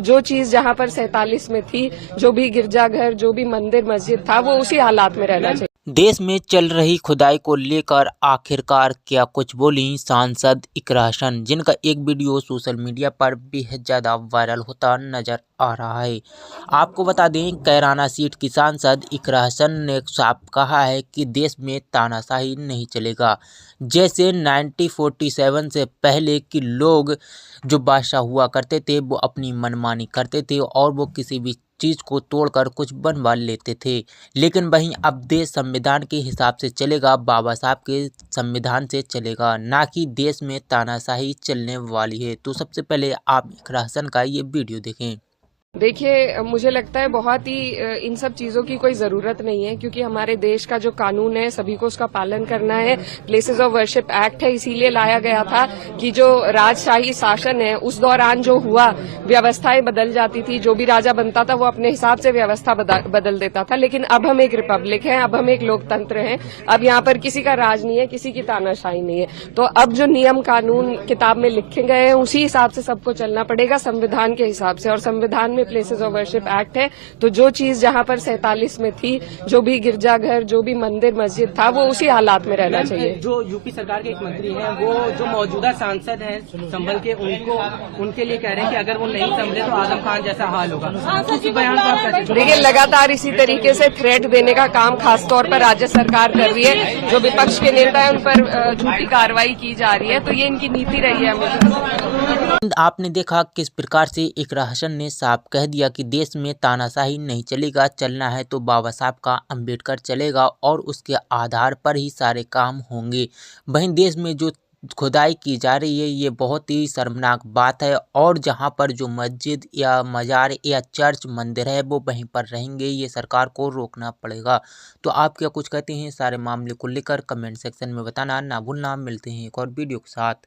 तो जो चीज जहां पर 47 में थी, जो भी गिरजाघर, जो भी मंदिर मस्जिद था, वो उसी हालात में रहना चाहिए। देश में चल रही खुदाई को लेकर आखिरकार क्या कुछ बोली सांसद इकरा हसन, जिनका एक वीडियो सोशल मीडिया पर बेहद ज़्यादा वायरल होता नजर आ रहा है। आपको बता दें, कैराना सीट की सांसद इकरा हसन ने साफ कहा है कि देश में तानाशाही नहीं चलेगा। जैसे 1947 से पहले के लोग जो बादशाह हुआ करते थे, वो अपनी मनमानी करते थे और वो किसी भी चीज़ को तोड़कर कुछ बनवा लेते थे। लेकिन वहीं अब देश संविधान के हिसाब से चलेगा, बाबा साहब के संविधान से चलेगा, ना कि देश में तानाशाही चलने वाली है। तो सबसे पहले आप इकरा हसन का ये वीडियो देखें। देखिए, मुझे लगता है बहुत ही इन सब चीजों की कोई जरूरत नहीं है, क्योंकि हमारे देश का जो कानून है सभी को उसका पालन करना है। प्लेसेस ऑफ वर्शिप एक्ट है, इसीलिए लाया गया था कि जो राजशाही शासन है उस दौरान जो हुआ, व्यवस्थाएं बदल जाती थी। जो भी राजा बनता था वो अपने हिसाब से व्यवस्था बदल देता था। लेकिन अब हम एक रिपब्लिक है, अब हम एक लोकतंत्र है। अब यहाँ पर किसी का राज नहीं है, किसी की तानाशाही नहीं है। तो अब जो नियम कानून किताब में लिखे गए हैं उसी हिसाब से सबको चलना पड़ेगा, संविधान के हिसाब से। और संविधान प्लेसेस ऑफ वर्शिप एक्ट है, तो जो चीज जहां पर 47 में थी, जो भी गिरजाघर, जो भी मंदिर मस्जिद था, वो उसी हालात में रहना चाहिए। जो यूपी सरकार के एक मंत्री हैं, वो जो मौजूदा सांसद हैं संभल के, उनके लिए कह रहे हैं कि अगर वो नहीं संभले तो आजम खान जैसा हाल होगा। उसी बयान को आप कैसे? देखिए, लगातार इसी तरीके से थ्रेट देने का काम खासतौर पर राज्य सरकार कर रही है। जो विपक्ष के नेता है उन पर झूठी कार्रवाई की जा रही है, तो ये इनकी नीति रही है हमेशा। आपने देखा किस प्रकार से इकरा हसन ने साफ कह दिया कि देश में तानाशाही नहीं चलेगा, चलना है तो बाबा साहब का अम्बेडकर चलेगा और उसके आधार पर ही सारे काम होंगे। वहीं देश में जो खुदाई की जा रही है ये बहुत ही शर्मनाक बात है, और जहां पर जो मस्जिद या मजार या चर्च मंदिर है वो वहीं पर रहेंगे, ये सरकार को रोकना पड़ेगा। तो आप क्या कुछ कहते हैं सारे मामले को लेकर, कमेंट सेक्शन में बताना ना भूलना। मिलते हैं एक और वीडियो के साथ।